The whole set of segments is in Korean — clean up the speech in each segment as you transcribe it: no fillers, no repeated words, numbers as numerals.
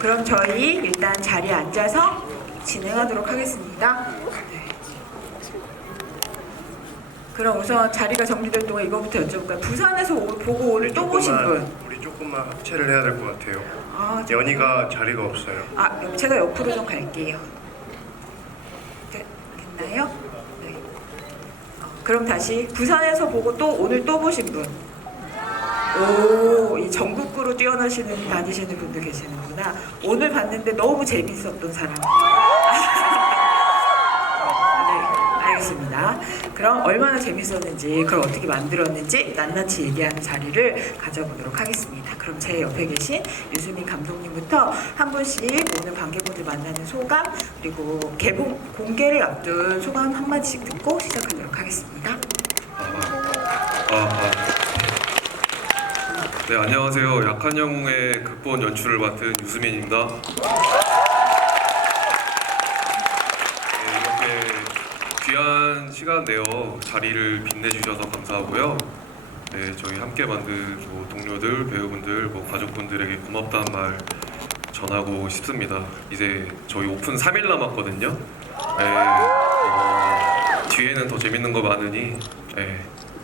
그럼 저희 일단 자리에 앉아서 진행하도록 하겠습니다. 네. 그럼 우선 자리가 정리될 동안 이거부터 여쭤볼까요? 부산에서 보고 오늘 또 보신 분? 우리 조금만 합체를 해야 될 것 같아요. 아, 연희가 자리가 없어요. 제가 옆으로 좀 갈게요. 됐나요? 네. 그럼 다시 부산에서 보고 또 오늘 또 보신 분? 오, 이 전국구로 다니시는 분도 계시는구나. 오늘 봤는데 너무 재밌었던 사람. 네, 알겠습니다. 그럼 얼마나 재밌었는지, 그걸 어떻게 만들었는지 낱낱이 얘기하는 자리를 가져보도록 하겠습니다. 그럼 제 옆에 계신 유수민 감독님부터 한 분씩 오늘 관객분들 만나는 소감, 그리고 개봉 공개를 앞둔 소감 한마디씩 듣고 시작하도록 하겠습니다. 네, 안녕하세요. 약한 영웅의 극본 연출을 맡은 유수민입니다. 네, 이렇게 귀한 시간 내어 자리를 빛내주셔서 감사하고요. 네, 저희 함께 만든 동료들, 배우분들, 가족분들에게 고맙다는 말 전하고 싶습니다. 이제 저희 오픈 3일 남았거든요. 네, 뒤에는 더 재밌는 거 많으니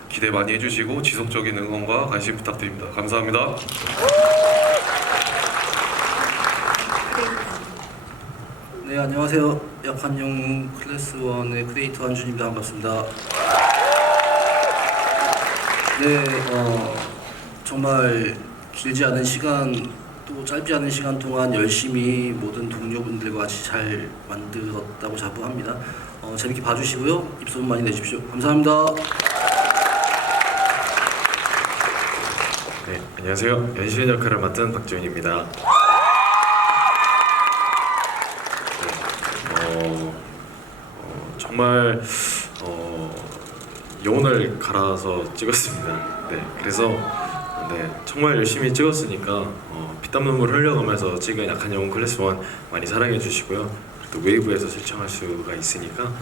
기대 많이 해주시고 지속적인 응원과 관심 부탁드립니다. 감사합니다. 네, 안녕하세요. 약한 영웅 클래스 1의 크리에이터 한준입니다. 반갑습니다. 네, 정말 길지 않은 시간, 또 짧지 않은 시간 동안 열심히 모든 동료분들과 같이 잘 만들었다고 자부합니다. 재밌게 봐주시고요. 입소문 많이 내주십시오. 감사합니다. 네, 안녕하세요. 연신 역할을 맡은 박지훈입니다. 정말 영혼을 갈아서 찍었습니다. 네, 그래서 정말 열심히 찍었으니까 피땀 눈물 흘려가면서 찍은 약한 영웅 클래스 1 많이 사랑해 주시고요. 또 웨이브에서 시청할 수가 있으니까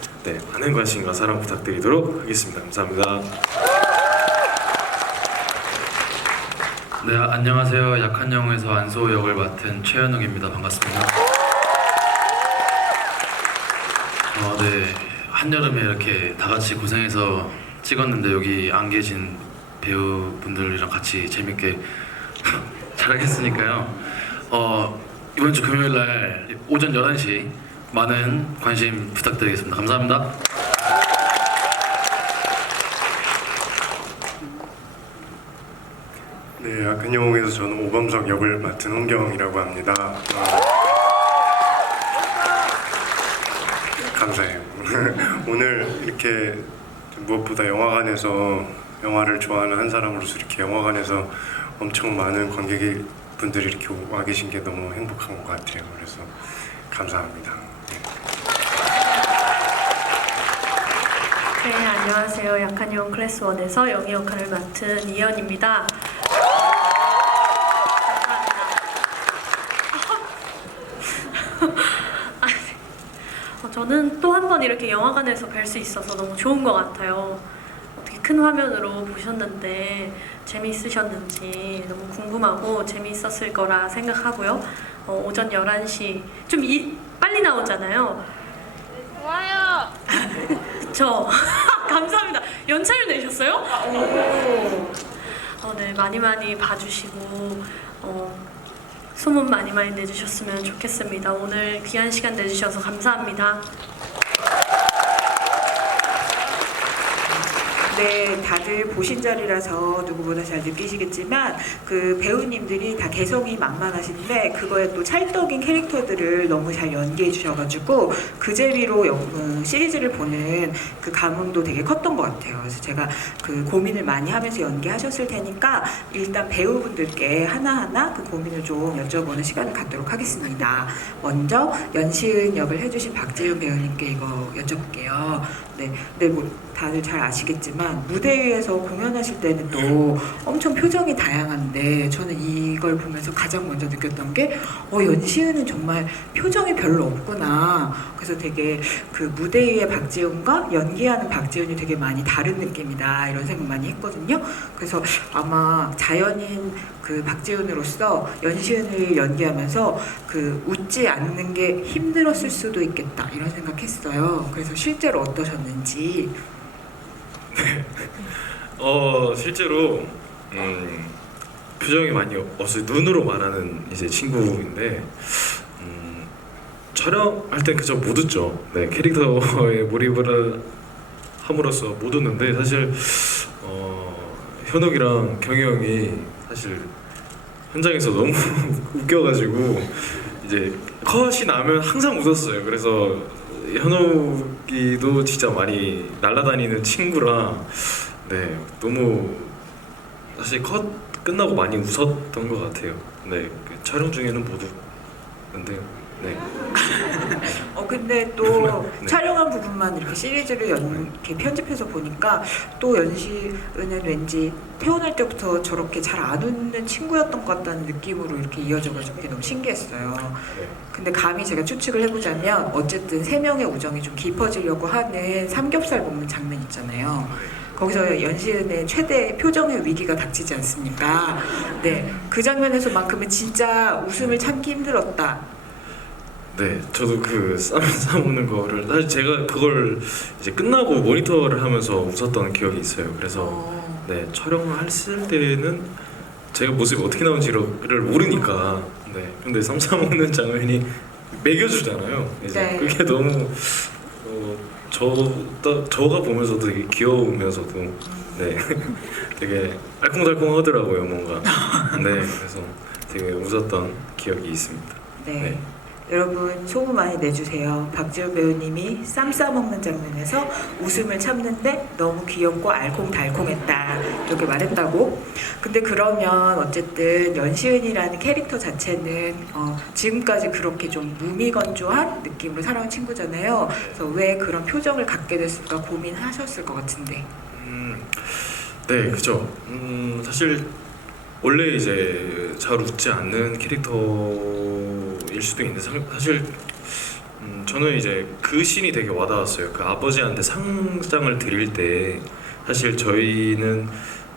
많은 관심과 사랑 부탁드리도록 하겠습니다. 감사합니다. 네, 안녕하세요. 약한 영웅에서 안소 역을 맡은 최현욱입니다. 반갑습니다. 네, 한여름에 이렇게 다 같이 고생해서 찍었는데 여기 안 계신 배우분들이랑 같이 재밌게 촬영했으니까요. 이번 주 금요일 날 오전 11시 많은 관심 부탁드리겠습니다. 감사합니다. 네, 약한 영웅에서 저는 오범석 역을 맡은 홍경이라고 합니다. 감사해요. 오늘 이렇게 무엇보다 영화관에서 영화를 좋아하는 한 사람으로서 이렇게 영화관에서 엄청 많은 관객분들이 이렇게 와 계신 게 너무 행복한 것 같아요. 그래서 감사합니다. 네, 안녕하세요. 약한 영웅 클래스 1에서 영희 역할을 맡은 이현입니다. 저는 또 한 번 이렇게 영화관에서 뵐 수 있어서 너무 좋은 것 같아요. 어떻게 큰 화면으로 보셨는데 재미있으셨는지 너무 궁금하고 재미있었을 거라 생각하고요. 오전 11시 좀 빨리 나오잖아요. 좋아요. 그쵸? 감사합니다. 연차를 내셨어요? 네, 많이 봐주시고 소문 많이 내주셨으면 좋겠습니다. 오늘 귀한 시간 내주셔서 감사합니다. 네, 다들 보신 자리라서 누구보다 잘 느끼시겠지만 그 배우님들이 다 개성이 만만하신데 그거에 또 찰떡인 캐릭터들을 너무 잘 연기해 주셔가지고 그 재미로 시리즈를 보는 그 감흥도 되게 컸던 것 같아요. 그래서 제가 그 고민을 많이 하면서 연기하셨을 테니까 일단 배우분들께 하나하나 그 고민을 좀 여쭤보는 시간을 갖도록 하겠습니다. 먼저 연시은 역을 해주신 박재윤 배우님께 이거 여쭤볼게요. 네, 뭐 다들 잘 아시겠지만 아시겠지만 무대 위에서 공연하실 때는 또 엄청 표정이 다양한데 저는 이걸 보면서 가장 먼저 느꼈던 게 연시은은 정말 표정이 별로 없구나. 그래서 되게 그 무대 위의 박지훈과 연기하는 박지훈이 되게 많이 다른 느낌이다 이런 생각 많이 했거든요. 그래서 아마 자연인 그 박지훈으로서 연시은을 연기하면서 그 웃지 않는 게 힘들었을 수도 있겠다 이런 생각했어요. 그래서 실제로 어떠셨는지. 실제로 표정이 많이 없어요. 눈으로 말하는 이제 친구인데 촬영할 땐 그저 못 웃죠. 네, 캐릭터에 몰입을 함으로써 못 웃는데 사실 현욱이랑 경희 형이 사실 현장에서 너무 웃겨가지고 이제 컷이 나면 항상 웃었어요. 그래서 현욱이도 진짜 많이 날아다니는 친구라 네 너무 사실 컷 끝나고 많이 웃었던 것 같아요. 네, 그 촬영 중에는 못 웃는데 네. 근데 또 네. 촬영한 부분만 이렇게 시리즈를 이렇게 편집해서 보니까 또 연시은은 왠지 태어날 때부터 저렇게 잘 안 웃는 친구였던 것 같다는 느낌으로 이렇게 이어져가지고 그게 너무 신기했어요. 근데 감히 제가 추측을 해보자면 어쨌든 세 명의 우정이 좀 깊어지려고 하는 삼겹살 먹는 장면 있잖아요. 거기서 연시은의 최대 표정의 위기가 닥치지 않습니까? 네, 그 장면에서만큼은 진짜 웃음을 참기 힘들었다. 네, 저도 그 싸먹는 거를 사실 제가 그걸 이제 끝나고 모니터를 하면서 웃었던 기억이 있어요. 그래서 네 촬영했을 때는 제가 모습이 어떻게 나온지를 모르니까 네 근데 싸먹는 장면이 먹여주잖아요. 이제 네. 그게 너무 저가 보면서도 되게 귀여우면서도 네 되게 알콩달콩하더라고요 뭔가. 네, 그래서 되게 웃었던 기억이 있습니다. 네. 네. 여러분 소문 많이 내주세요. 박지훈 배우님이 쌈 싸먹는 장면에서 웃음을 참는데 너무 귀엽고 알콩달콩했다 이렇게 말했다고. 근데 그러면 어쨌든 연시은이라는 캐릭터 자체는 지금까지 그렇게 좀 무미건조한 느낌으로 살아온 친구잖아요. 그래서 왜 그런 표정을 갖게 됐을까 고민하셨을 것 같은데. 네, 그죠. 사실 원래 이제 잘 웃지 않는 캐릭터일 수도 있는데 사실 저는 이제 그 씬이 되게 와닿았어요. 그 아버지한테 상장을 드릴 때 사실 저희는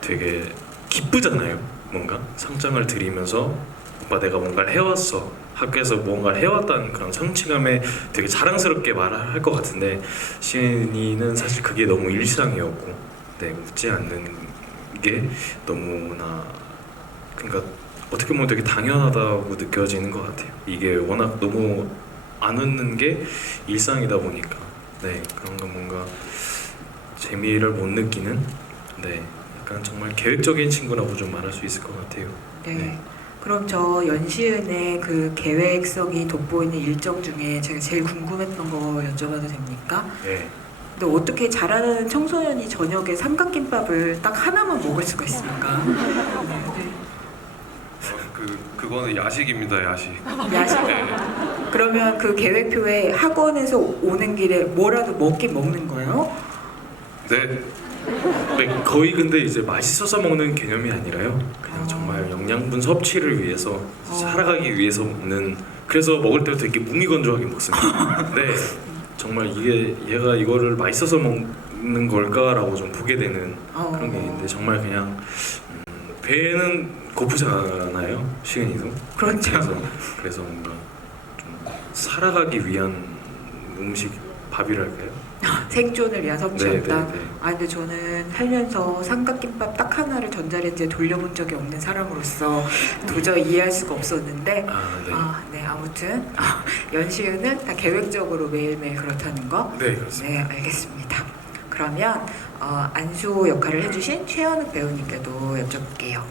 되게 기쁘잖아요. 뭔가 상장을 드리면서 오빠 내가 뭔가를 해왔어. 학교에서 뭔가를 해왔다는 그런 성취감에 되게 자랑스럽게 말을 할 것 같은데 시인이는 사실 그게 너무 일상이었고 네, 웃지 않는 게 너무나 그러니까 어떻게 보면 되게 당연하다고 느껴지는 것 같아요. 이게 워낙 너무 안 웃는 게 일상이다 보니까 네 그런 건 뭔가 재미를 못 느끼는 네 약간 정말 계획적인 친구라고 좀 말할 수 있을 것 같아요. 네. 네. 그럼 저 연시은의 그 계획성이 돋보이는 일정 중에 제가 제일 궁금했던 거 여쭤봐도 됩니까? 네. 근데 어떻게 자라는 청소년이 저녁에 삼각김밥을 딱 하나만 먹을 수가 있습니까? 네. 그거는 야식입니다, 야식. 야식. 네. 그러면 그 계획표에 학원에서 오는 길에 뭐라도 먹긴 먹는 거예요? 네. 네, 거의 근데 이제 맛있어서 먹는 개념이 아니라요. 그냥 정말 영양분 섭취를 위해서 살아가기 위해서 먹는. 그래서 먹을 때도 되게 무미건조하게 먹습니다. 네, 정말 이게 얘가 이거를 맛있어서 먹는 걸까라고 좀 보게 되는 그런 게 있는데 정말 그냥 배는 고프잖아요, 시은이도. 그렇죠. 그래서 뭔가 좀 살아가기 위한 음식 밥이랄까요? 생존을 위한 섭취였다. 네. 아 근데 저는 살면서 삼각김밥 딱 하나를 전자레인지에 돌려본 적이 없는 사람으로서 도저히 이해할 수가 없었는데 네 아무튼 연시은은 다 계획적으로 매일매일 그렇다는 거. 네, 그렇습니다. 네 알겠습니다. 그러면 안수 역할을 해주신 최현욱 배우님께도 여쭤볼게요.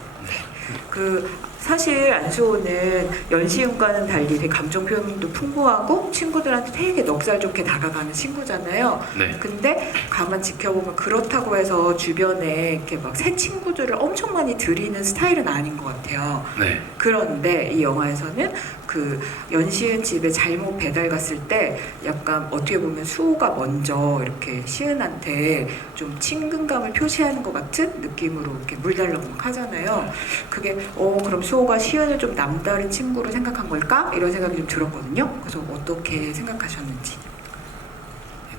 그 사실 안수호는 연시은과는 달리 되게 감정 표현도 풍부하고 친구들한테 되게 넉살 좋게 다가가는 친구잖아요. 네. 근데 가만 지켜보면 그렇다고 해서 주변에 이렇게 막 새 친구들을 엄청 많이 들이는 스타일은 아닌 것 같아요. 네. 그런데 이 영화에서는 그 연시은 집에 잘못 배달 갔을 때 약간 어떻게 보면 수호가 먼저 이렇게 시은한테 좀 친근감을 표시하는 것 같은 느낌으로 이렇게 물 달라고 막 하잖아요. 그게 그럼 수호가 시은을 좀 남다른 친구로 생각한 걸까? 이런 생각이 좀 들었거든요. 그래서 어떻게 생각하셨는지.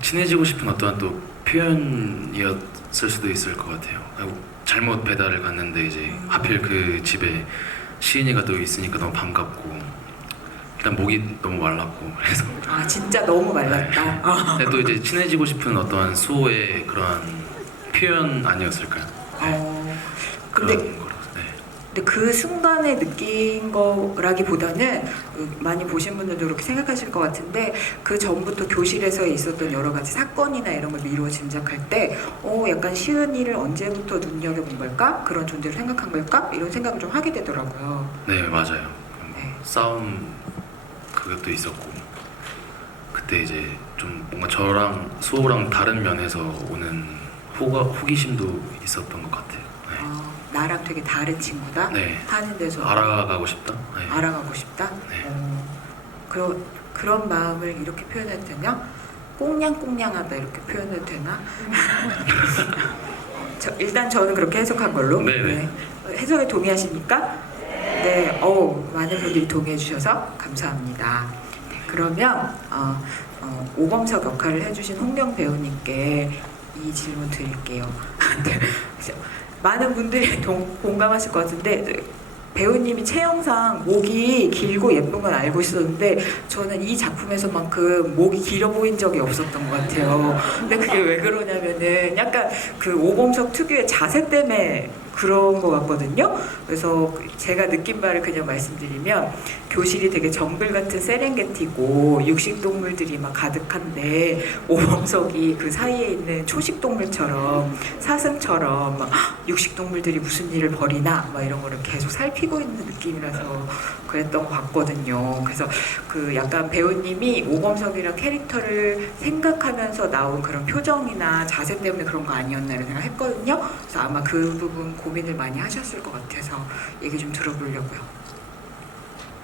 친해지고 싶은 어떠한 또 표현이었을 수도 있을 것 같아요. 잘못 배달을 갔는데 이제 하필 그 집에 시은이가 또 있으니까 너무 반갑고 일단 목이 너무 말랐고 그래서 아 진짜 너무 말랐다. 근데 또 이제 친해지고 싶은 어떠한 수호의 그런 표현 아니었을까요? 근데 그런 거로. 네. 근데 그 순간에 느낀 거라기보다는 많이 보신 분들도 그렇게 생각하실 것 같은데 그 전부터 교실에서 있었던 여러 가지 사건이나 이런 걸 미루어 짐작할 때 약간 시은이를 언제부터 눈여겨본 걸까? 그런 존재로 생각한 걸까? 이런 생각을 좀 하게 되더라고요. 네 맞아요. 네. 싸움 그것도 있었고 그때 이제 좀 뭔가 저랑 수호랑 다른 면에서 오는 호기심도 있었던 것 같아요. 나랑 되게 다른 친구다 네. 하는 데서 알아가고 싶다. 네. 알아가고 싶다. 네. 그런 마음을 이렇게 표현해도 되냐? 꽁냥꽁냥하다 이렇게 표현해도 되나? 일단 저는 그렇게 해석한 걸로. 네네. 해석에 동의하십니까? 네. 많은 분들이 동의해 주셔서 감사합니다. 그러면 오범석 역할을 해주신 홍경 배우님께 이 질문 드릴게요. 많은 분들이 공감하실 것 같은데 배우님이 체형상 목이 길고 예쁜 건 알고 있었는데 저는 이 작품에서만큼 목이 길어 보인 적이 없었던 것 같아요. 근데 그게 왜 그러냐면은 약간 그 오범석 특유의 자세 때문에 그런 것 같거든요. 그래서 제가 느낀 바를 그냥 말씀드리면 교실이 되게 정글 같은 세렝게티고 육식동물들이 막 가득한데 오범석이 그 사이에 있는 초식동물처럼 사슴처럼 막 육식동물들이 무슨 일을 벌이나 막 이런 거를 계속 살피고 있는 느낌이라서 그랬던 것 같거든요. 그래서 그 약간 배우님이 오범석이랑 캐릭터를 생각하면서 나온 그런 표정이나 자세 때문에 그런 거 아니었나 이런 생각 했거든요. 그래서 아마 그 부분 고민을 많이 하셨을 것 같아서 얘기 좀 들어보려고요.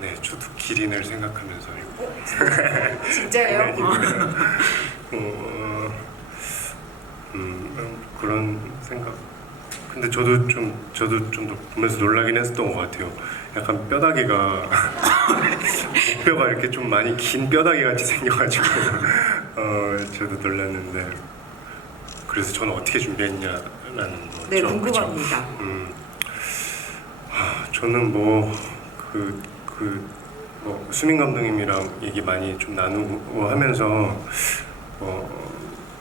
네, 저도 기린을 생각하면서 이거 진짜예요? 그런 생각. 근데 저도 좀 보면서 놀라긴 했었던 것 같아요. 약간 뼈다귀가 목뼈가 이렇게 좀 많이 긴 뼈다귀 같이 생겨가지고 저도 놀랐는데 그래서 저는 어떻게 준비했냐라는 거죠. 네, 궁금합니다. 저는 수민 감독님이랑 얘기 많이 좀 나누고 하면서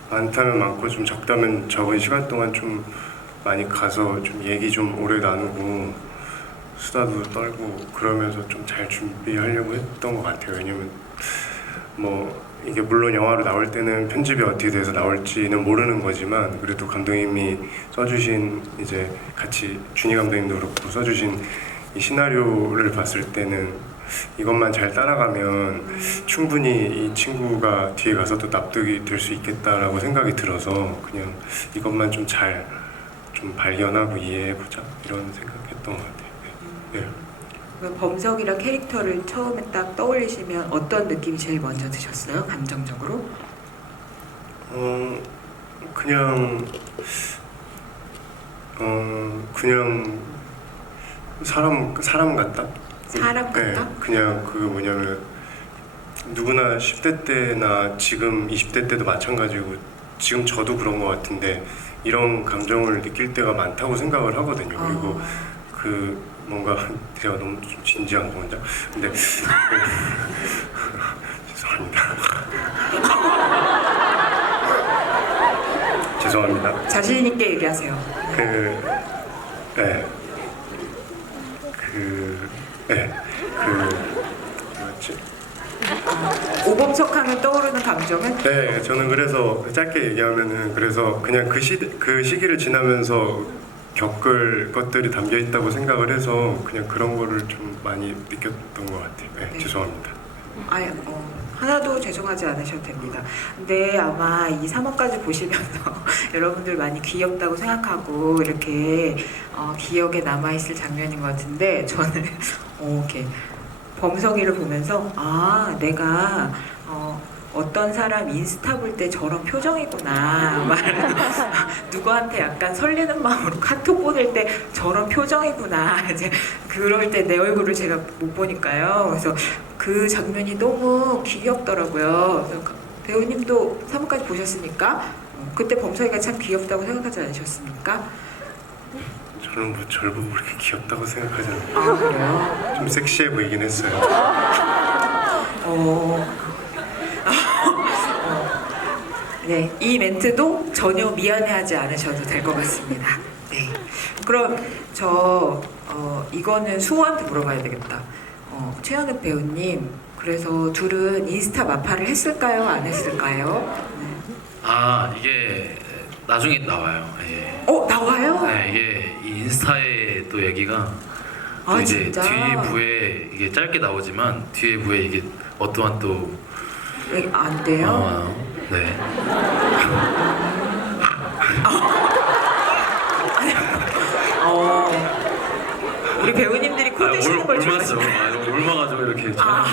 많다면 많고 좀 적다면 적은 시간 동안 좀 많이 가서 좀 얘기 좀 오래 나누고 수다도 떨고 그러면서 좀 잘 준비하려고 했던 것 같아요. 왜냐면 이게 물론 영화로 나올 때는 편집이 어떻게 돼서 나올지는 모르는 거지만 그래도 감독님이 써주신 이제 같이 준희 감독님도 그렇고 써주신 이 시나리오를 봤을 때는 이것만 잘 따라가면 충분히 이 친구가 뒤에 가서도 납득이 될 수 있겠다라고 생각이 들어서 그냥 이것만 좀 잘 발견하고 이해해보자 이런 생각했던 것 같아요. 네. 그럼 범석이랑 캐릭터를 처음에 딱 떠올리시면 어떤 느낌이 제일 먼저 드셨어요? 감정적으로? 그냥 사람 같다? 사람 같다? 네, 그냥 뭐냐면 누구나 10대 때나 지금 20대 때도 마찬가지고 지금 저도 그런 것 같은데 이런 감정을 느낄 때가 많다고 생각을 하거든요. 그리고 뭔가 제가 너무 좀 진지한 거 혼자. 근데 죄송합니다. 자신 있게 얘기하세요. 뭐였지? 오범석 하면 떠오르는 감정은? 네, 저는 그래서 짧게 얘기하면은 그래서 그냥 그 시기를 지나면서 겪을 것들이 담겨 있다고 생각을 해서 그냥 그런 거를 좀 많이 느꼈던 것 같아요. 네. 죄송합니다. 하나도 죄송하지 않으셔도 됩니다. 근데 아마 이 3화까지 보시면서 여러분들 많이 귀엽다고 생각하고 이렇게 기억에 남아있을 장면인 것 같은데 저는 이렇게 범석이를 보면서 아 내가 어떤 사람 인스타 볼 때 저런 표정이구나 막 누구한테 약간 설레는 마음으로 카톡 보낼 때 저런 표정이구나 이제 그럴 때 내 얼굴을 제가 못 보니까요. 그래서 그 장면이 너무 귀엽더라고요. 그래서 배우님도 3부까지 보셨으니까 그때 범석이가 참 귀엽다고 생각하지 않으셨습니까? 저는 뭐 절 보고 그렇게 귀엽다고 생각하지 않아요. 아 그래요? 좀 섹시해 보이긴 했어요. 네, 이 멘트도 전혀 미안해하지 않으셔도 될 것 같습니다. 네, 그럼 이거는 수호한테 물어봐야 되겠다. 최현욱 배우님, 그래서 둘은 인스타 마파를 했을까요? 안 했을까요? 네. 아 이게 나중에 나와요. 예. 나와요? 네, 이게 이 인스타에 또 얘기가 또 아 이제 진짜? 뒤부에 이게 짧게 나오지만 뒤에 부에 이게 어떠한 또 안 돼요? 네. 우리 배우님들이 코드 치는 걸 올맞죠. 좋아하시나요? 올마가지고 이렇게 촬영.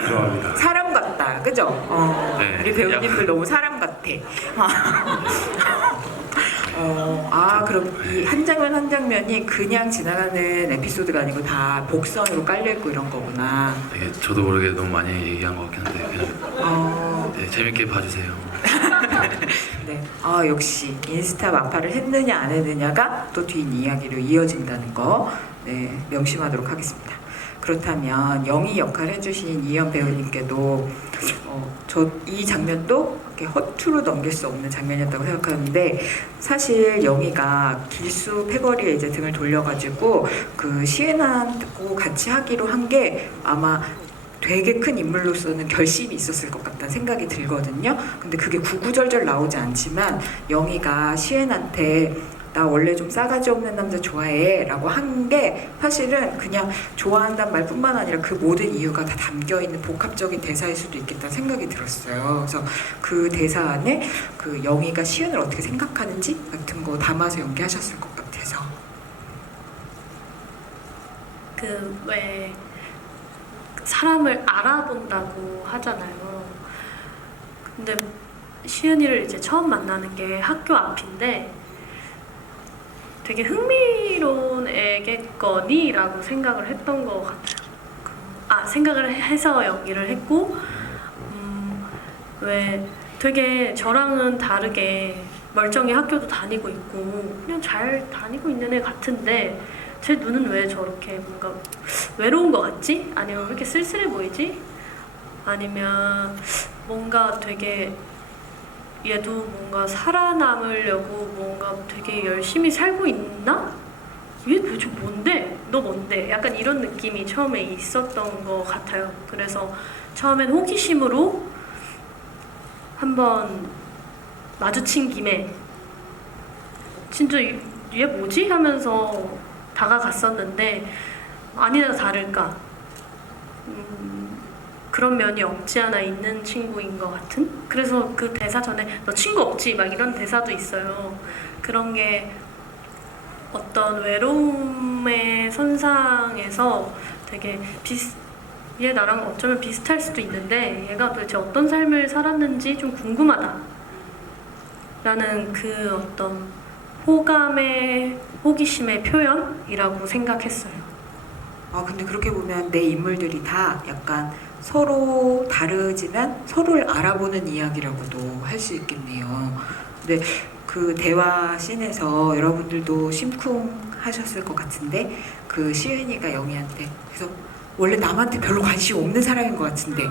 죄송합니다. 사람 같다, 그죠? 네. 우리 배우님들 너무 사람 같아. 그럼 이 한 장면 한 장면이 그냥 지나가는 에피소드가 아니고 다 복선으로 깔려있고 이런 거구나. 이게 저도 모르게 너무 많이 얘기한 것 같긴 한데 그냥 네, 재밌게 봐주세요. 네. 역시 인스타 마파를 했느냐 안 했느냐가 또 뒷 이야기로 이어진다는 거 명심하도록 하겠습니다. 그렇다면 영희 역할 해주신 이현 배우님께도 저 이 장면도 이렇게 허투루 넘길 수 없는 장면이었다고 생각하는데 사실 영희가 길수 패거리에 이제 등을 돌려가지고 그 시은하고 같이 하기로 한 게 아마 되게 큰 인물로서는 결심이 있었을 것 같다는 생각이 들거든요. 근데 그게 구구절절 나오지 않지만 영희가 시은한테 나 원래 좀 싸가지 없는 남자 좋아해 라고 한 게 사실은 그냥 좋아한다는 말뿐만 아니라 그 모든 이유가 다 담겨있는 복합적인 대사일 수도 있겠다는 생각이 들었어요. 그래서 그 대사 안에 그 영희가 시은을 어떻게 생각하는지 같은 거 담아서 연기하셨을 것 같아서 그 왜 사람을 알아본다고 하잖아요. 근데 시은이를 이제 처음 만나는 게 학교 앞인데 되게 흥미로운 애겠거니라고 생각을 했던 것 같아요. 생각을 해서 연기를 했고 왜 되게 저랑은 다르게 멀쩡히 학교도 다니고 있고 그냥 잘 다니고 있는 애 같은데 제 눈은 왜 저렇게 뭔가 외로운 것 같지? 아니면 왜 이렇게 쓸쓸해 보이지? 아니면 뭔가 되게 얘도 뭔가 살아남으려고 뭔가 되게 열심히 살고 있나? 얘 도대체 뭔데? 너 뭔데? 약간 이런 느낌이 처음에 있었던 것 같아요. 그래서 처음엔 호기심으로 한번 마주친 김에 진짜 얘 뭐지? 하면서 다가갔었는데 아니나 다를까 그런 면이 없지 않아 있는 친구인 것 같은? 그래서 그 대사 전에 너 친구 없지? 막 이런 대사도 있어요. 그런 게 어떤 외로움의 선상에서 되게 얘 나랑 어쩌면 비슷할 수도 있는데 얘가 도대체 어떤 삶을 살았는지 좀 궁금하다 라는 그 어떤 호감의 호기심의 표현이라고 생각했어요. 근데 그렇게 보면 내 인물들이 다 약간 서로 다르지만 서로를 알아보는 이야기라고도 할 수 있겠네요. 근데 그 대화 씬에서 여러분들도 심쿵하셨을 것 같은데 그 시은이가 영희한테 그래서 원래 남한테 별로 관심 없는 사람인 것 같은데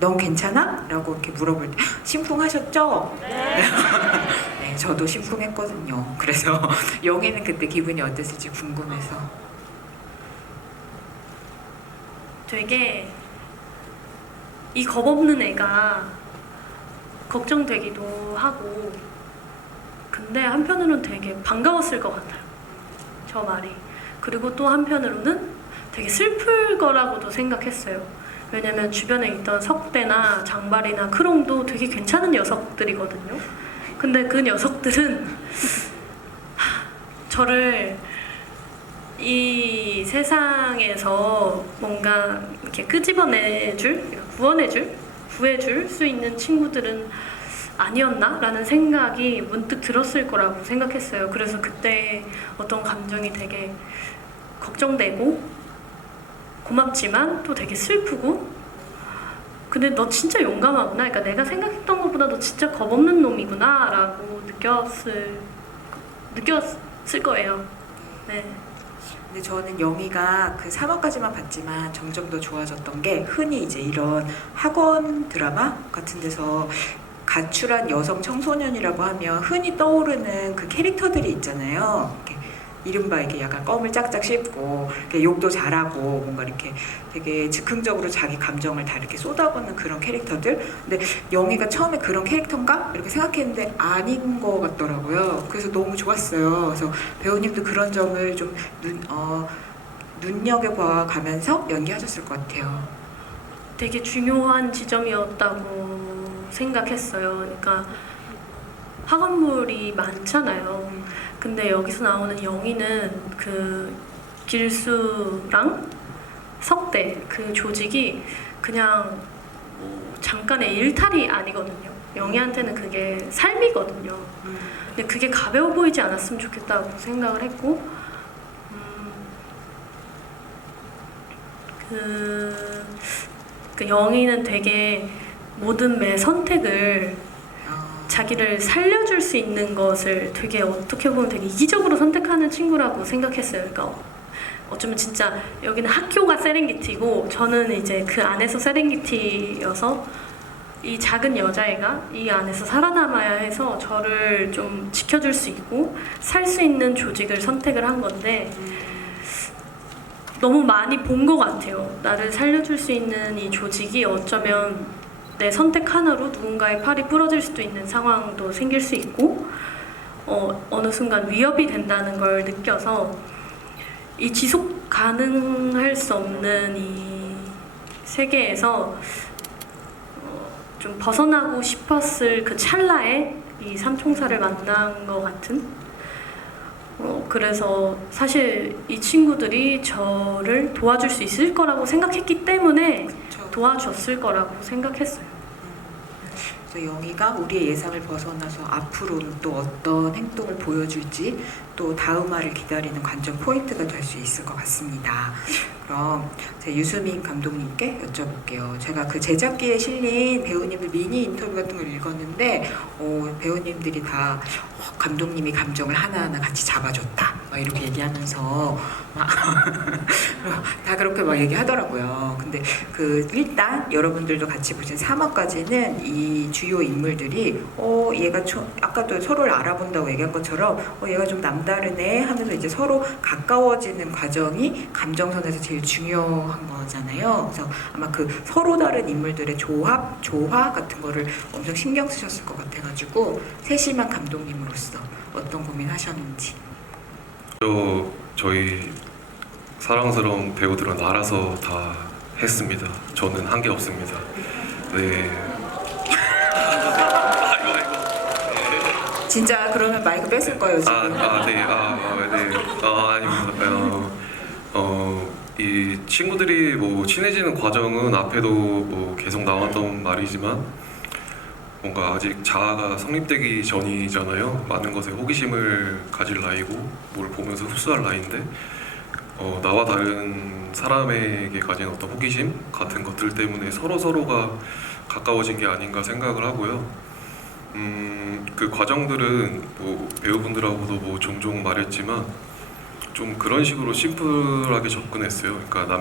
넌 괜찮아? 라고 이렇게 물어볼 때 심쿵하셨죠? 네, 저도 심쿵했거든요. 그래서 영희는 그때 기분이 어땠을지 궁금해서 되게 이 겁없는 애가 걱정되기도 하고 근데 한편으로는 되게 반가웠을 것 같아요. 저 말이. 그리고 또 한편으로는 되게 슬플 거라고도 생각했어요. 왜냐면 주변에 있던 석대나 장발이나 크롱도 되게 괜찮은 녀석들이거든요. 근데 그 녀석들은 저를 이 세상에서 뭔가 이렇게 끄집어내줄, 구해줄 수 있는 친구들은 아니었나라는 생각이 문득 들었을 거라고 생각했어요. 그래서 그때 어떤 감정이 되게 걱정되고 고맙지만 또 되게 슬프고, 근데 너 진짜 용감하구나, 그러니까 내가 생각했던 것보다 너 진짜 겁없는 놈이구나 라고 느꼈을 거예요. 네. 근데 저는 영희가 그 3화까지만 봤지만 점점 더 좋아졌던 게, 흔히 이제 이런 학원 드라마 같은 데서 가출한 여성 청소년이라고 하면 흔히 떠오르는 그 캐릭터들이 있잖아요. 이렇게 이른바 이게 약간 껌을 짝짝 씹고 이렇게 욕도 잘하고 뭔가 이렇게 되게 즉흥적으로 자기 감정을 다 이렇게 쏟아붓는 그런 캐릭터들. 근데 영희가 처음에 그런 캐릭터인가 이렇게 생각했는데 아닌 것 같더라고요. 그래서 너무 좋았어요. 그래서 배우님도 그런 점을 좀 눈여겨봐 가면서 연기하셨을 것 같아요. 되게 중요한 지점이었다고 생각했어요. 그러니까 학원물이 많잖아요. 근데 여기서 나오는 영희는 그 길수랑 석대 그 조직이 그냥 뭐 잠깐의 일탈이 아니거든요. 영희한테는 그게 삶이거든요. 근데 그게 가벼워 보이지 않았으면 좋겠다고 생각을 했고, 그 영희는 되게 모든 매 선택을 자기를 살려줄 수 있는 것을 되게 어떻게 보면 되게 이기적으로 선택하는 친구라고 생각했어요. 그러니까 어쩌면 진짜 여기는 학교가 세렝게티고 저는 이제 그 안에서 세렝게티여서 이 작은 여자애가 이 안에서 살아남아야 해서 저를 좀 지켜줄 수 있고 살 수 있는 조직을 선택을 한 건데, 너무 많이 본 것 같아요. 나를 살려줄 수 있는 이 조직이 어쩌면 내 선택 하나로 누군가의 팔이 부러질 수도 있는 상황도 생길 수 있고, 어느 순간 위협이 된다는 걸 느껴서 이 지속 가능할 수 없는 이 세계에서 좀 벗어나고 싶었을 그 찰나에 이 삼총사를 만난 것 같은, 그래서 사실 이 친구들이 저를 도와줄 수 있을 거라고 생각했기 때문에 도와줬을 거라고 생각했어요. 그래서 영희가 우리의 예상을 벗어나서 앞으로는 또 어떤 행동을 보여줄지 또 다음화를 기다리는 관전 포인트가 될 수 있을 것 같습니다. 그럼 제가 유수민 감독님께 여쭤볼게요. 제가 그 제작기에 실린 배우님들 미니 인터뷰 같은 걸 읽었는데 배우님들이 다 감독님이 감정을 하나하나 같이 잡아줬다 막 이렇게 얘기하면서 막 다 그렇게 막 얘기하더라고요. 근데 그 일단 여러분들도 같이 보신 3화까지는 이 주요 인물들이 얘가 아까도 서로를 알아본다고 얘기한 것처럼 얘가 좀 남다르네 하면서 이제 서로 가까워지는 과정이 감정선에서 제일 중요한 거잖아요. 그래서 아마 그 서로 다른 인물들의 조화 같은 거를 엄청 신경 쓰셨을 것 같아가지고 세심한 감독님으로서 어떤 고민하셨는지. 저희 사랑스러운 배우들은 알아서 다 했습니다. 저는 한 게 없습니다. 네. 진짜 그러면 마이크 뺐을 거예요 지금. 네. 아닙니다. 이 친구들이 뭐 친해지는 과정은 앞에도 뭐 계속 나왔던 말이지만 뭔가 아직 자아가 성립되기 전이잖아요. 많은 것에 호기심을 가질 나이고 뭘 보면서 흡수할 나이인데 나와 다른 사람에게 가진 어떤 호기심 같은 것들 때문에 서로가 가까워진 게 아닌가 생각을 하고요. 그 과정들은 뭐 배우분들하고도 뭐 종종 말했지만 좀 그런 식으로 심플하게 접근했어요. 그러니까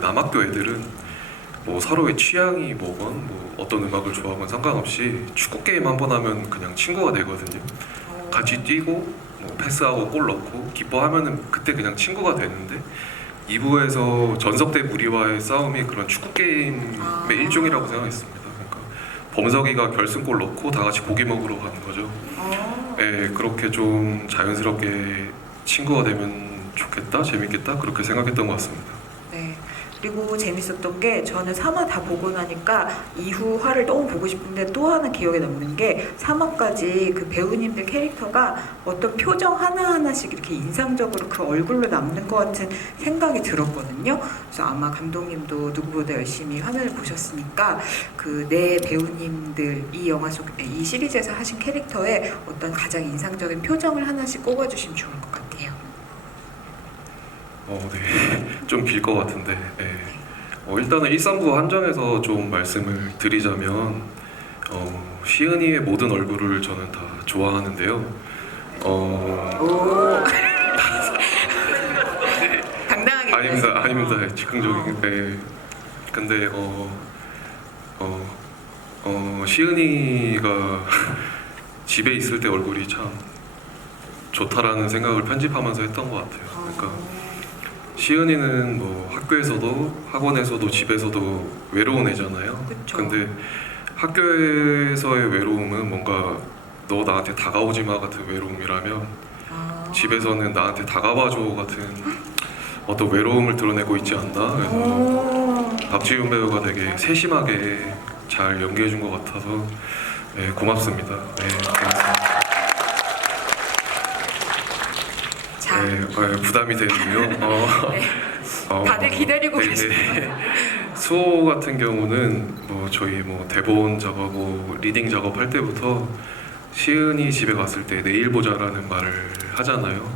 남학교 애들은 뭐 서로의 취향이 뭐건 뭐 어떤 음악을 좋아하건 상관없이 축구 게임 한 번 하면 그냥 친구가 되거든요. 같이 뛰고 뭐 패스하고 골 넣고 기뻐하면은 그때 그냥 친구가 되는데 2부에서 전석대 무리와의 싸움이 그런 축구 게임의 일종이라고 생각했습니다. 그러니까 범석이가 결승골 넣고 다 같이 고기 먹으러 가는 거죠. 네, 그렇게 좀 자연스럽게 친구가 되면 좋겠다, 재밌겠다 그렇게 생각했던 것 같습니다. 네, 그리고 재밌었던 게 저는 3화 다 보고 나니까 이후 화를 너무 보고 싶은데 또 하나 기억에 남는 게 3화까지 그 배우님들 캐릭터가 어떤 표정 하나하나씩 이렇게 인상적으로 그 얼굴로 남는 것 같은 생각이 들었거든요. 그래서 아마 감독님도 누구보다 열심히 화면을 보셨으니까 그 내 배우님들 이 영화 속 이 시리즈에서 하신 캐릭터의 어떤 가장 인상적인 표정을 하나씩 꼽아주시면 좋을 것 같아요. 네. 좀 길 것 같은데. 네. 일단은 1, 3부 한정해서 좀 말씀을 드리자면 시은이의 모든 얼굴을 저는 다 좋아하는데요. 오. 당당하게. 아닙니다. 즉흥적인. 네. 근데 시은이가 집에 있을 때 얼굴이 참 좋다라는 생각을 편집하면서 했던 것 같아요. 그러니까 시은이는 뭐 학교에서도 학원에서도 집에서도 외로운 애잖아요. 그쵸. 근데 학교에서의 외로움은 뭔가 너 나한테 다가오지 마 같은 외로움이라면 집에서는 나한테 다가와줘 같은 어떤 외로움을 드러내고 있지 않나. 그래서 박지윤 배우가 되게 세심하게 잘 연기해준 것 같아서 네, 고맙습니다. 네, 고맙습니다. 자, 네, 부담이 되는데요. 다들 기다리고 네, 계시네요. 네. 수호 같은 경우는 저희 대본 작업하고 리딩 작업할 때부터 시은이 집에 갔을 때 내일 보자라는 말을 하잖아요.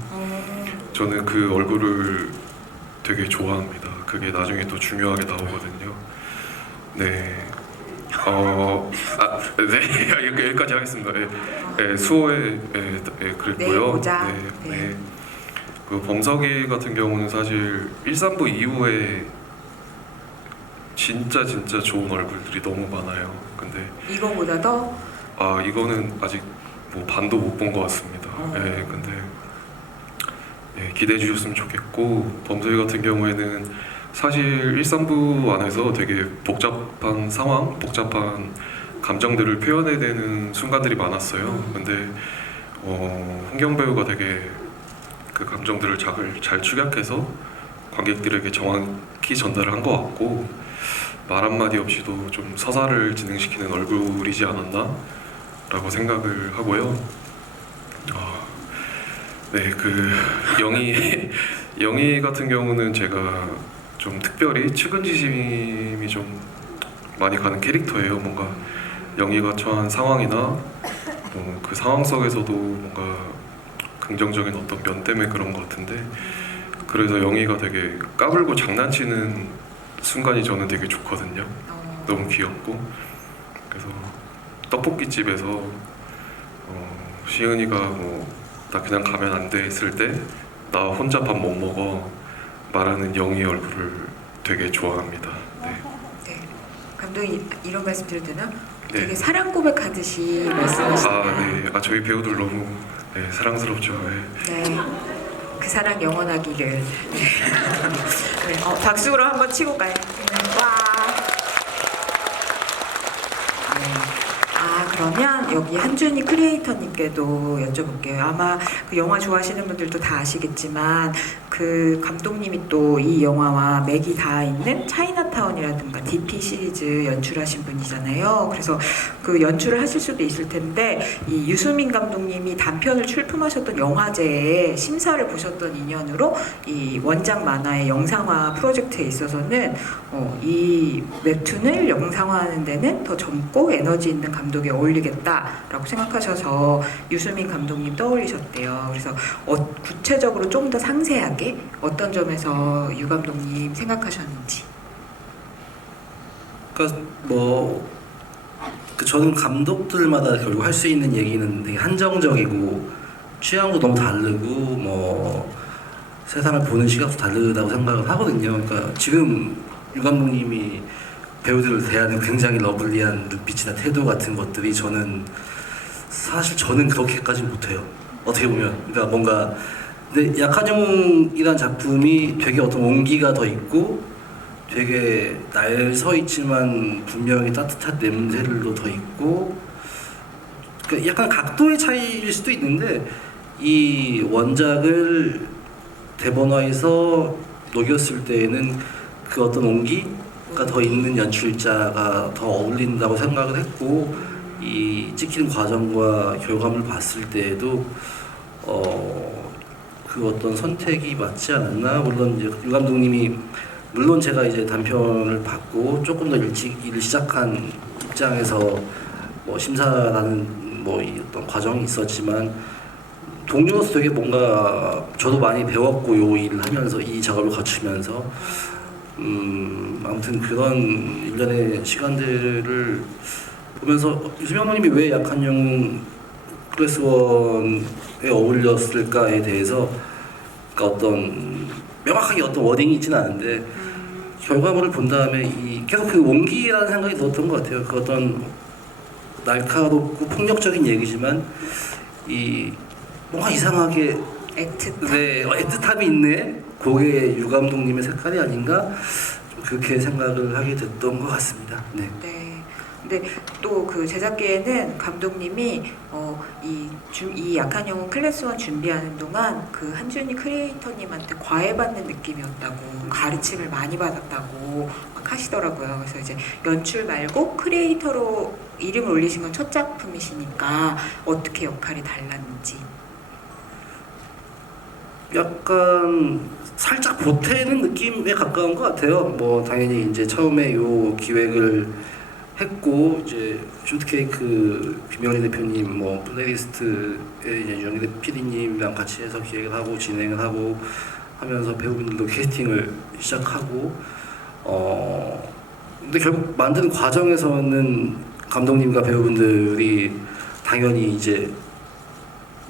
저는 그 얼굴을 되게 좋아합니다. 그게 나중에 또 중요하게 나오거든요. 네. 네. 여기까지 하겠습니다. 네, 수호의 그랬고요. 내일 보자. 네. 그 범석이 같은 경우는 사실 1, 3부 이후에 진짜 좋은 얼굴들이 너무 많아요. 근데 이거보다 더 이거는 아직 반도 못 본 것 같습니다. 네, 근데 기대해 주셨으면 좋겠고 범석이 같은 경우에는 사실 1, 3부 안에서 되게 복잡한 상황, 복잡한 감정들을 표현해야 되는 순간들이 많았어요. 근데 홍경 배우가 되게 그 감정들을 잘 축약해서 관객들에게 정확히 전달을 한 것 같고 말 한마디 없이도 좀 서사를 진행시키는 얼굴이지 않았나 라고 생각을 하고요. 네, 그 영희 같은 경우는 제가 좀 특별히 측은지심이 좀 많이 가는 캐릭터예요. 뭔가 영희가 처한 상황이나 그 상황 속에서도 뭔가 긍정적인 어떤 면 때문에 그런 것 같은데 그래서 영희가 되게 까불고 장난치는 순간이 저는 되게 좋거든요. 너무 귀엽고 그래서 떡볶이집에서 시은이가 나 그냥 가면 안 돼 했을 때 나 혼자 밥 못 먹어 말하는 영희의 얼굴을 되게 좋아합니다. 네. 네. 감독이 이런 말씀 드려도 되나? 네. 되게 사랑 고백하듯이 말씀하시네요. 네. 저희 배우들 너무 사랑스럽죠. 네. 네. 그 사랑 영원하기를. 네. 박수로 한번 치고 가요. 와. 네. 그러면 여기 한준희 크리에이터님께도 여쭤볼게요. 아마 그 영화 좋아하시는 분들도 다 아시겠지만 그 감독님이 또 이 영화와 맥이 닿아 있는 차이나타운이라든가 DP 시리즈 연출하신 분이잖아요. 그래서 그 연출을 하실 수도 있을 텐데 이 유수민 감독님이 단편을 출품하셨던 영화제에 심사를 보셨던 인연으로 이 원작 만화의 영상화 프로젝트에 있어서는 이 웹툰을 영상화하는 데는 더 젊고 에너지 있는 감독이 어울리겠다라고 생각하셔서 유수민 감독님 떠올리셨대요. 그래서 구체적으로 좀 더 상세하게 어떤 점에서 유 감독님 생각하셨는지. 그러니까 저는 감독들마다 결국 할 수 있는 얘기는 되게 한정적이고 취향도 너무 다르고 세상을 보는 시각도 다르다고 생각을 하거든요. 그러니까 지금 유 감독님이 배우들을 대하는 굉장히 러블리한 눈빛이나 태도 같은 것들이 저는 그렇게까지 못해요. 어떻게 보면 그러니까 뭔가 근데 약한 영웅이란 작품이 되게 어떤 온기가 더 있고 되게 날 서 있지만 분명히 따뜻한 냄새들도 더 있고 그러니까 약간 각도의 차이일 수도 있는데 이 원작을 대본화해서 녹였을 때에는 그 어떤 온기가 더 있는 연출자가 더 어울린다고 생각을 했고 이 찍히는 과정과 결과물을 봤을 때에도 그 어떤 선택이 맞지 않았나. 물론 이제 유 감독님이 물론 제가 이제 단편을 받고 조금 더 일찍 일을 시작한 입장에서 뭐 심사라는 뭐 이 어떤 과정이 있었지만 동료로서 되게 뭔가 저도 많이 배웠고 요 일을 하면서 이 작업을 거치면서 아무튼 그런 일련의 시간들을 보면서 유수민 감독님이 왜 약한 영웅 클래스 원에 어울렸을까에 대해서 그러니까 어떤 명확하게 어떤 워딩이 있지는 않은데 결과물을 본 다음에 이 계속 그 온기라는 생각이 들었던 것 같아요. 그 어떤 날카롭고 폭력적인 얘기지만 이 뭔가 이상하게 애틋함. 네, 애틋함이 있네. 그게 유 감독님의 색깔이 아닌가 좀 그렇게 생각을 하게 됐던 것 같습니다. 네. 네. 근데 또 그 제작계에는 감독님이 이 약한 영웅 클래스 1 준비하는 동안 그 한준희 크리에이터님한테 과외받는 느낌이었다고 가르침을 많이 받았다고 막 하시더라고요. 그래서 이제 연출 말고 크리에이터로 이름을 올리신 건 첫 작품이시니까 어떻게 역할이 달랐는지. 약간 살짝 보태는 느낌에 가까운 것 같아요. 뭐 당연히 이제 처음에 요 기획을 했고 이제 쇼트케이크 김영리 대표님 뭐 플레이리스트에 이제 유영리 PD님이랑 같이 해서 기획을 하고 진행을 하고 하면서 배우분들도 캐스팅을 시작하고 근데 결국 만드는 과정에서는 감독님과 배우분들이 당연히 이제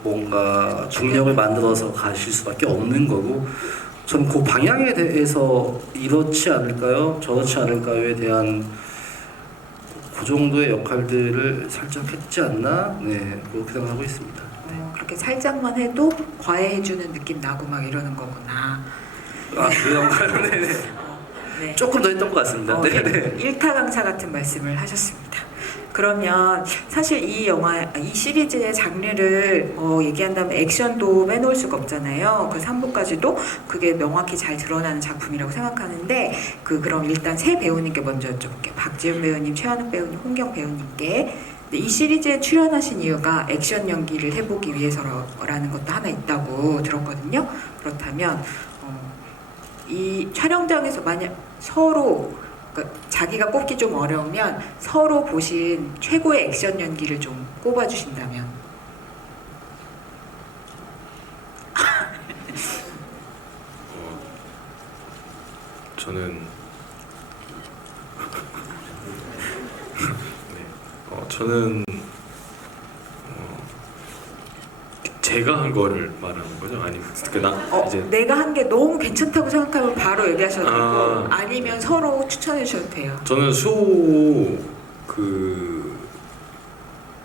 뭔가 중력을 만들어서 가실 수밖에 없는 거고 저는 그 방향에 대해서 이렇지 않을까요? 저렇지 않을까요에 대한 그 정도의 역할들을 살짝 했지 않나? 네, 그렇게 생각하고 있습니다. 그렇게 살짝만 해도 과외해주는 느낌 나고 막 이러는 거구나. 아, 그 역할은 네네. 네. 조금 더 했던 것 같습니다. 네네. 일타 강사 같은 말씀을 하셨습니다. 그러면 사실 이 영화, 이 시리즈의 장르를 얘기한다면 액션도 빼놓을 수가 없잖아요. 그 3부까지도 그게 명확히 잘 드러나는 작품이라고 생각하는데 그럼 일단 세 배우님께 먼저 여쭤볼게요. 박지훈 배우님, 최한욱 배우님, 홍경 배우님께 이 시리즈에 출연하신 이유가 액션 연기를 해보기 위해서라는 것도 하나 있다고 들었거든요. 그렇다면 이 촬영장에서 만약 서로 자기가 꼽기 좀 어려우면 서로 보신 최고의 액션 연기를 좀 꼽아주신다면 저는 저는 제가 한 거를 말하는 거죠? 아니면 이제 내가 한 게 너무 괜찮다고 생각하면 바로 얘기하셔도 되고 아. 아니면 서로 추천해 주셔도 돼요. 저는 수호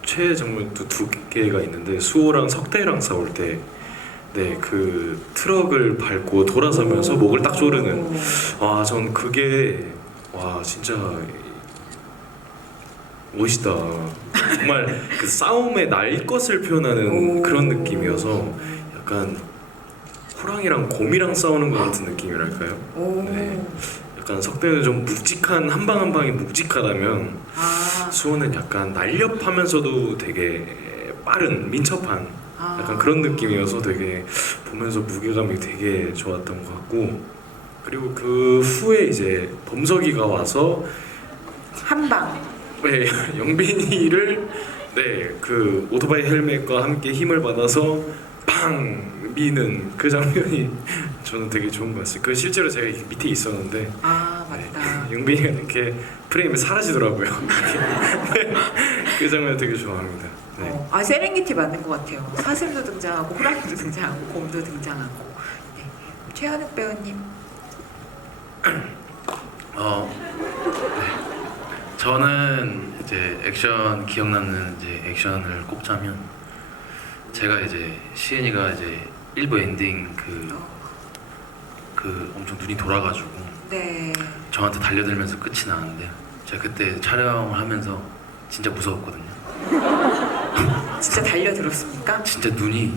최애 장면도 두 개가 있는데 수호랑 석대랑 싸울 때 네, 그 트럭을 밟고 돌아서면서 목을 딱 조르는 전 그게 진짜 멋있다. 정말 그 싸움의 날 것을 표현하는 그런 느낌이어서 약간 호랑이랑 곰이랑 싸우는 것 같은 느낌이랄까요? 네. 약간 석대는 좀 묵직한 한 방 한 방이 묵직하다면 수호는 약간 날렵하면서도 되게 빠른 민첩한 약간 그런 느낌이어서 되게 보면서 무게감이 되게 좋았던 것 같고 그리고 그 후에 이제 범석이가 와서 한 방. 네, 영빈이를 그 오토바이 헬멧과 함께 힘을 받아서 팡 미는 그 장면이 저는 되게 좋은 것 같아요. 그 실제로 제가 밑에 있었는데 맞다. 영빈이가 이렇게 프레임에 사라지더라고요. 네, 그 장면 되게 좋아합니다. 네. 세렝게티 맞는 것 같아요. 사슴도 등장하고 호랑이도 등장하고 곰도 등장하고. 네. 최한욱 배우님. 저는 이제 액션 기억 남는 이제 액션을 꼽자면 제가 이제 시은이가 이제 1부 엔딩 그 엄청 눈이 돌아가지고 네. 저한테 달려들면서 끝이 나는데 제가 그때 촬영을 하면서 진짜 무서웠거든요. 진짜 달려들었습니까? 진짜 눈이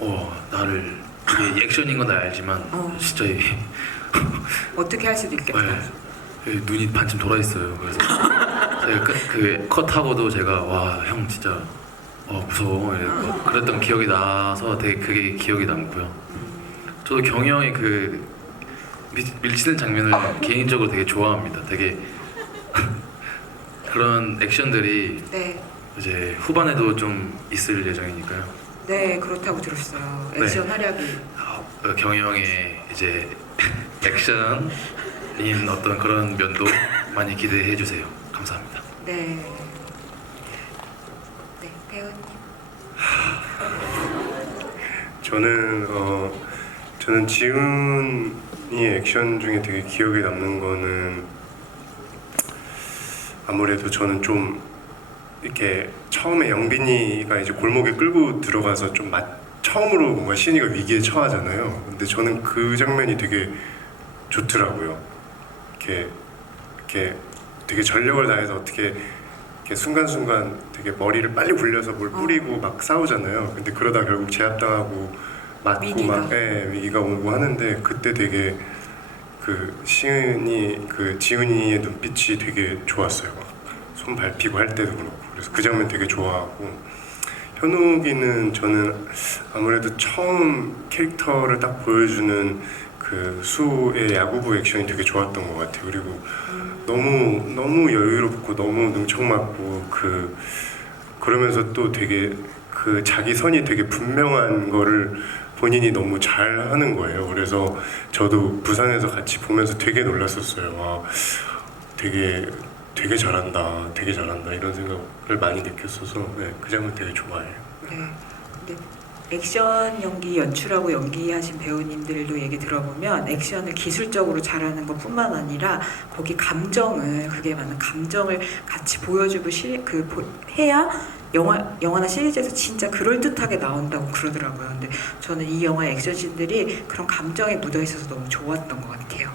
오. 나를 이게 액션인 건 알지만 진짜 이게 어떻게 할 수도 있겠다. 네, 눈이 반쯤 돌아 있어요. 그래서 제가 그 컷하고도 제가 와 형 진짜 무서워 이랬고 그랬던 기억이 나서 되게 그게 기억이 남고요. 저도 경희 형의 그 밀치는 장면을 개인적으로 되게 좋아합니다. 되게 그런 액션들이 네, 이제 후반에도 좀 있을 예정이니까요. 네 그렇다고 들었어요. 액션 활약이. 경희 형의 이제 액션인 어떤 그런 면도 많이 기대해 주세요. 감사합니다. 네. 네, 배우님. 저는 지훈이 액션 중에 되게 기억에 남는 거는 아무래도 저는 좀 이렇게 처음에 영빈이가 이제 골목에 끌고 들어가서 좀 처음으로 뭔가 신이가 위기에 처하잖아요. 근데 저는 그 장면이 되게 좋더라고요. 이렇게 되게 전력을 다해서 어떻게 이렇게 순간순간 되게 머리를 빨리 굴려서 뭘 뿌리고 막 싸우잖아요. 근데 그러다 결국 제압당하고 맞고 위기가. 막 위기가 오고 하는데 그때 되게 그 시은이 그 지훈이의 눈빛이 되게 좋았어요. 막 손 밟히고 할 때도 그렇고 그래서 그 장면 되게 좋아하고 현욱이는 저는 아무래도 처음 캐릭터를 딱 보여주는 그 수의 야구부 액션이 되게 좋았던 것 같아요. 그리고 너무 여유롭고 너무 능청맞고 그러면서 또 되게 그 자기 선이 되게 분명한 거를 본인이 너무 잘 하는 거예요. 그래서 저도 부산에서 같이 보면서 되게 놀랐었어요. 와, 되게 잘한다 이런 생각을 많이 느꼈어서 그 장면 되게 좋아해요. 네. 근데 액션 연기 연출하고 연기하신 배우님들도 얘기 들어보면 액션을 기술적으로 잘하는 것뿐만 아니라 거기 감정을 그게 많은 감정을 같이 보여주고 해야 영화나 시리즈에서 진짜 그럴듯하게 나온다고 그러더라고요. 근데 저는 이 영화의 액션씬들이 그런 감정에 묻어 있어서 너무 좋았던 것 같아요.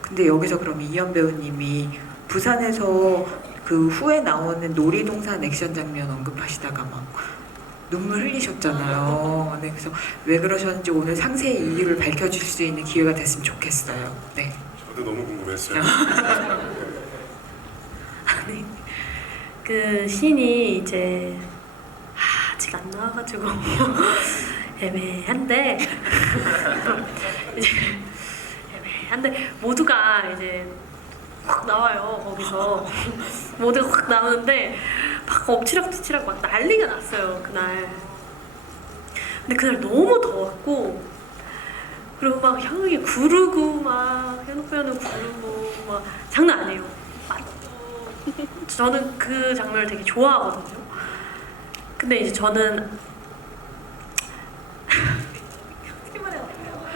근데 여기서 그러면 이현 배우님이 부산에서 그 후에 나오는 놀이동산 액션 장면 언급하시다가 막 눈물 흘리셨잖아요. 네, 그래서 왜 그러셨는지 오늘 상세히 이유를 밝혀주실 수 있는 기회가 됐으면 좋겠어요. 네. 저도 너무 궁금했어요. 아니 그 신이 이제 아직 안 나와가지고 애매한데 이제 애매한데 모두가 이제 확 나와요. 거기서 모두가 확 나오는데 막 엎치락뒤치락 막 난리가 났어요 그날. 근데 그날 너무 더웠고 그리고 막 현욱이 구르고 막 현욱 배우는 구르고 막 장난 아니에요. 맞고 저는 그 장면을 되게 좋아하거든요. 근데 이제 저는 어떻게 말해야 될까요?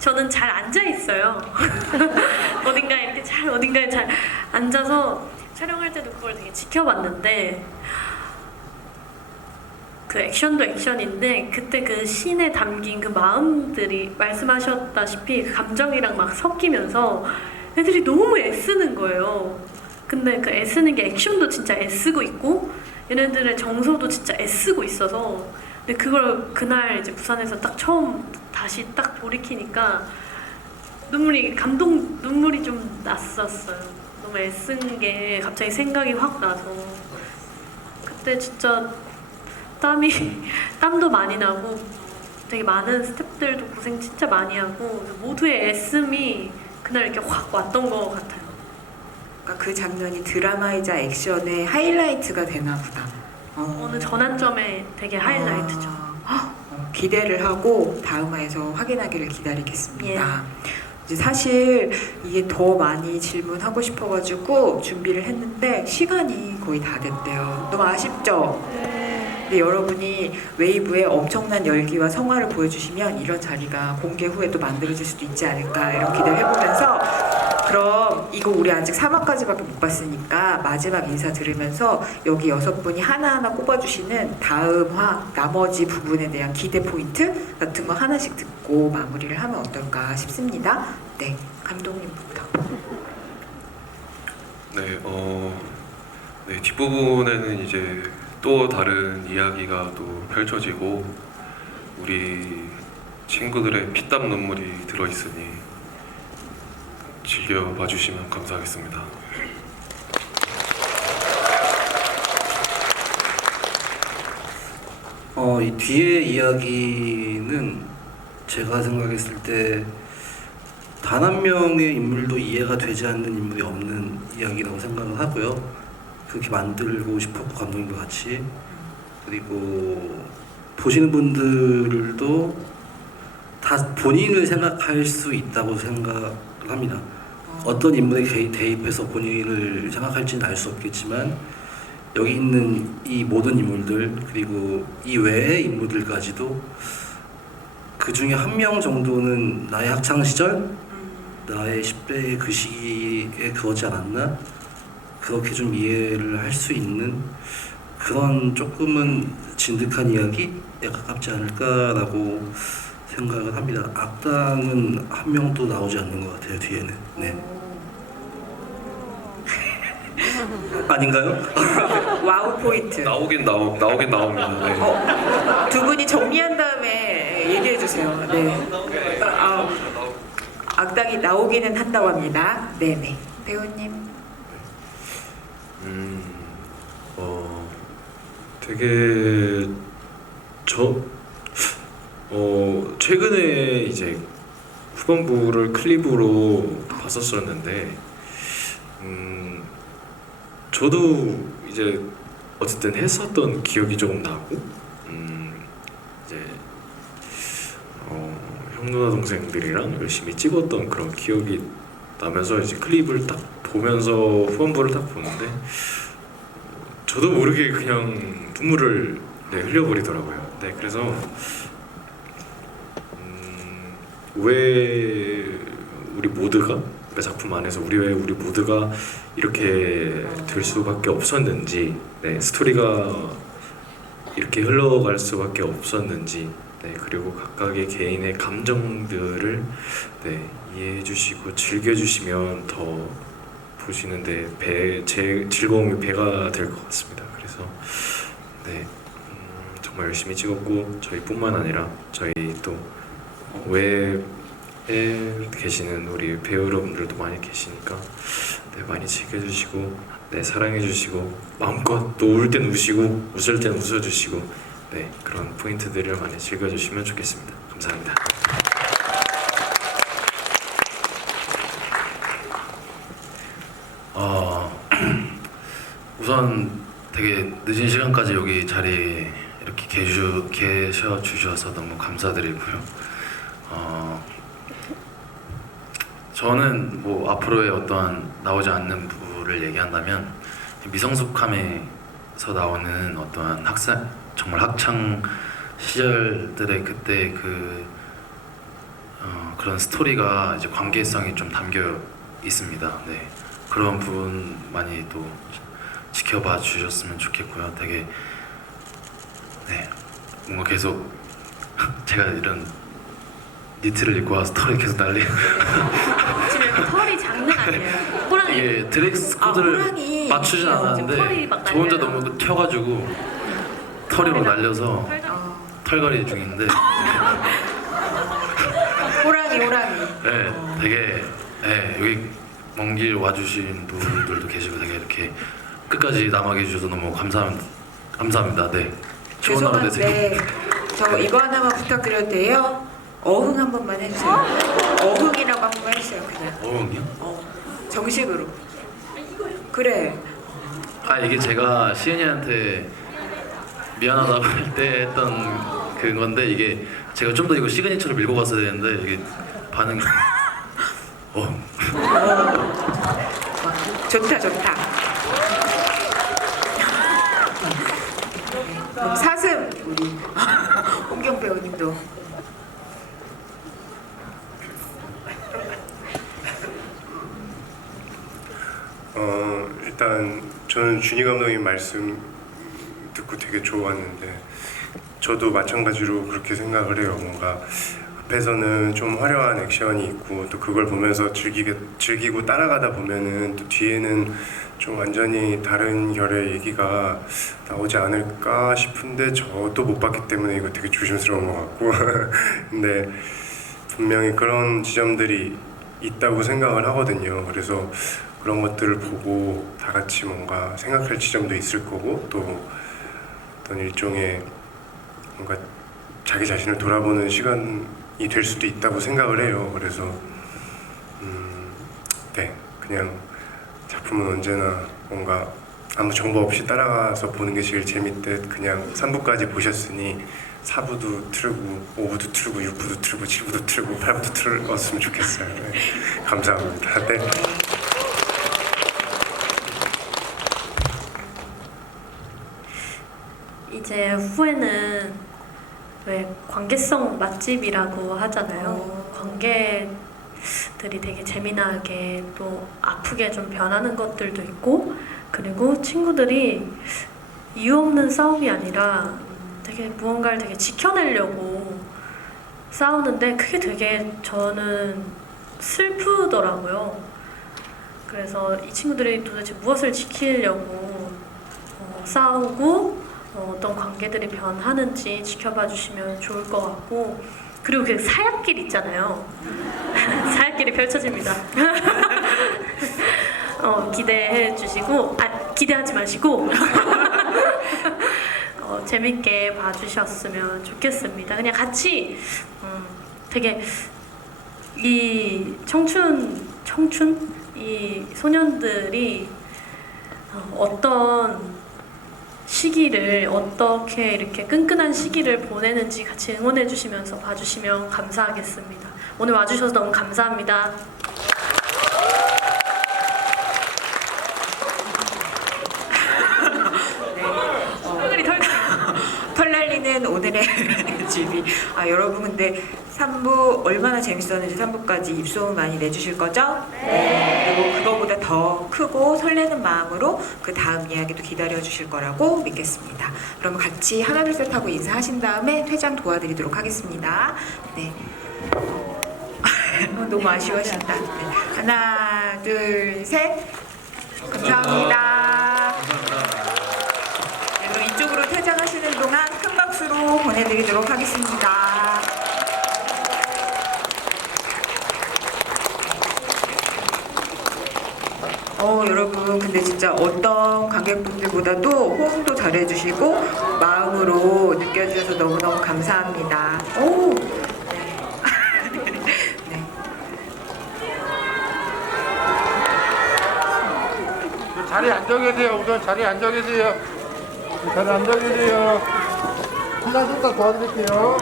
저는 잘 앉아 있어요. 어딘가에 이렇게 어딘가에 잘 앉아서 촬영할 때도 그걸 되게 지켜봤는데 그 액션도 액션인데 그때 그 씬에 담긴 그 마음들이 말씀하셨다시피 그 감정이랑 막 섞이면서 애들이 너무 애쓰는 거예요. 근데 그 애쓰는 게 액션도 진짜 애쓰고 있고 얘네들의 정서도 진짜 애쓰고 있어서 근데 그걸 그날 이제 부산에서 딱 처음 다시 딱 돌이키니까 눈물이 좀 났었어요. 너무 애쓴 게 갑자기 생각이 확 나서 그때 진짜 땀도 많이 나고 되게 많은 스태프들도 고생 진짜 많이 하고 모두의 애씀이 그날 이렇게 확 왔던 것 같아요. 그러니까 그 장면이 드라마이자 액션의 하이라이트가 되나 보다. 어느 전환점에 되게 하이라이트죠. 기대를 하고 다음화에서 확인하기를 기다리겠습니다. 이제 사실 이게 더 많이 질문하고 싶어가지고 준비를 했는데 시간이 거의 다 됐대요. 너무 아쉽죠? 근데 여러분이 웨이브의 엄청난 열기와 성화를 보여주시면 이런 자리가 공개 후에 또 만들어질 수도 있지 않을까 이런 기대를 해보면서 그럼 이거 우리 아직 3화까지밖에 못 봤으니까 마지막 인사 들으면서 여기 6분이 하나하나 꼽아주시는 다음 화 나머지 부분에 대한 기대 포인트 같은 거 하나씩 듣고 마무리를 하면 어떨까 싶습니다. 네, 감독님부터. 네, 뒷부분에는 이제 또 다른 이야기가 또 펼쳐지고 우리 친구들의 피땀 눈물이 들어있으니 즐겨봐 주시면 감사하겠습니다. 이 뒤에 이야기는 제가 생각했을 때 단 한 명의 인물도 이해가 되지 않는 인물이 없는 이야기라고 생각을 하고요. 그렇게 만들고 싶었고 감독님과 같이, 그리고 보시는 분들도 다 본인을 생각할 수 있다고 생각을 합니다. 어떤 인물에 대입해서 본인을 생각할지는 알 수 없겠지만 여기 있는 이 모든 인물들 그리고 이 외의 인물들까지도 그 중에 한 명 정도는 나의 학창 시절, 나의 10대의 그 시기에 그러지 않았나? 그렇게 좀 이해를 할 수 있는 그런 조금은 진득한 이야기에 가깝지 않을까라고 생각을 합니다. 악당은 한 명도 나오지 않는 것 같아요, 뒤에는. 네. 아닌가요? 와우 포인트. 나오긴 나옵니다. 네. 두 분이 정리한 다음에 얘기해 주세요. 네. 악당이 나오기는 한다고 합니다. 네네. 배우님. 되게 최근에 이제 후반부를 클립으로 봤었었는데 저도 이제 어쨌든 했었던 기억이 조금 나고 이제 형 누나 동생들이랑 열심히 찍었던 그런 기억이 나면서 이제 클립을 딱 보면서 후반부를 딱 보는데 저도 모르게 그냥 눈물을 흘려버리더라고요. 네, 그래서 왜 우리 모두가, 그러니까 작품 안에서 왜 우리 모두가 이렇게 될 수밖에 없었는지, 네, 스토리가 이렇게 흘러갈 수밖에 없었는지, 네, 그리고 각각의 개인의 감정들을 이해해주시고 즐겨주시면 더 보시는데 제 즐거움이 배가 될 것 같습니다. 그래서 정말 열심히 찍었고 저희뿐만 아니라 저희 또 외에 계시는 우리 배우 여러분들도 많이 계시니까 많이 즐겨주시고 사랑해주시고 마음껏 또 울 땐 우시고 웃을 땐 웃어주시고 그런 포인트들을 많이 즐겨주시면 좋겠습니다. 감사합니다. 우선 되게 늦은 시간까지 여기 자리에 이렇게 계셔 주셔서 너무 감사드리고요. 저는 뭐 앞으로의 어떠한 나오지 않는 부를 얘기한다면 미성숙함에서 나오는 어떠한 정말 학창 시절들의 그때 그런 스토리가 이제 관계성이 좀 담겨 있습니다. 네, 그런 부분 많이 또 지켜봐 주셨으면 좋겠고요. 되게 뭔가 계속 제가 이런 니트를 입고 와서 털이 계속 날리고 지금 털이 장난 아니에요. 호랑이. 이게 드레스 코드를 호랑이. 맞추진 지금 않았는데 털이 막 저 혼자 날려요. 너무 튀어가지고 털이 막 날려서 털갈이 중인데 호랑이. 되게 여기 먼 길 와주신 분들도 계시고 되게 이렇게 끝까지 남아계 주셔서 너무 감사합니다. 네. 좋은 하루 되세요. 죄송한데 저 이거 하나만 부탁드려도 돼요? 어흥 한 번만 해주세요. 어흥이라고 한 번만 해주세요. 그냥 어흥이요? 정식으로. 그래. 이게 제가 시은이한테 미안하다고 할 때 했던 그건데 이게 제가 좀 더 이거 시그니처로 밀고 갔어야 되는데 이게 반응이 좋다. 그럼 사슴 우리 홍경 배우님도. 일단 저는 준희 감독님 말씀 듣고 되게 좋았는데 저도 마찬가지로 그렇게 생각을 해요. 뭔가 앞에서는 좀 화려한 액션이 있고 또 그걸 보면서 즐기고 따라가다 보면은 또 뒤에는 좀 완전히 다른 결의 얘기가 나오지 않을까 싶은데 저도 못 봤기 때문에 이거 되게 조심스러운 것 같고 근데 분명히 그런 지점들이 있다고 생각을 하거든요. 그래서 그런 것들을 보고 다 같이 뭔가 생각할 지점도 있을 거고 또 어떤 일종의 뭔가 자기 자신을 돌아보는 시간이 될 수도 있다고 생각을 해요. 그래서 네, 그냥 작품은 언제나 뭔가 아무 정보 없이 따라가서 보는 게 제일 재밌듯 그냥 3부까지 보셨으니 4부도 틀고 5부도 틀고 6부도 틀고 7부도 틀고 8부도 틀었으면 좋겠어요. 네. 감사합니다. 네. 이제 후에는 왜 관계성 맛집이라고 하잖아요. 관계들이 되게 재미나게 또 아프게 좀 변하는 것들도 있고, 그리고 친구들이 이유 없는 싸움이 아니라 되게 무언가를 되게 지켜내려고 싸우는데 그게 되게 저는 슬프더라고요. 그래서 이 친구들이 도대체 무엇을 지키려고 싸우고 어떤 관계들이 변하는지 지켜봐 주시면 좋을 것 같고, 그리고 그 사약길 있잖아요. 사약길이 펼쳐집니다. 기대해 주시고, 기대하지 마시고 재밌게 봐주셨으면 좋겠습니다. 그냥 같이 되게 이 청춘 이 소년들이 어떤 시기를 어떻게 이렇게 끈끈한 시기를 보내는지 같이 응원해 주시면서 봐주시면 감사하겠습니다. 오늘 와주셔서 너무 감사합니다. 털날리는 오늘의 집이 여러분 근데 3부 얼마나 재밌었는지 3부까지 입소문 많이 내주실 거죠? 네. 그리고 그거보다 더 크고 설레는 마음으로 그 다음 이야기도 기다려 주실 거라고 믿겠습니다. 그러면 같이 하나 둘 셋 하고 인사하신 다음에 퇴장 도와드리도록 하겠습니다. 네. 너무 아쉬워하신다. 네. 하나 둘 셋. 감사합니다. 네, 그럼 이쪽으로 퇴장하시는 동안 큰 박수로 보내드리도록 하겠습니다. 여러분 근데 진짜 어떤 관객분들보다도 호응도 잘해주시고 마음으로 느껴주셔서 너무너무 감사합니다. 오. 네. 자리에 앉아 계세요. 우선 자리에 앉아 계세요. 자리에 앉아 계세요. 한잔 살짝 도와드릴게요.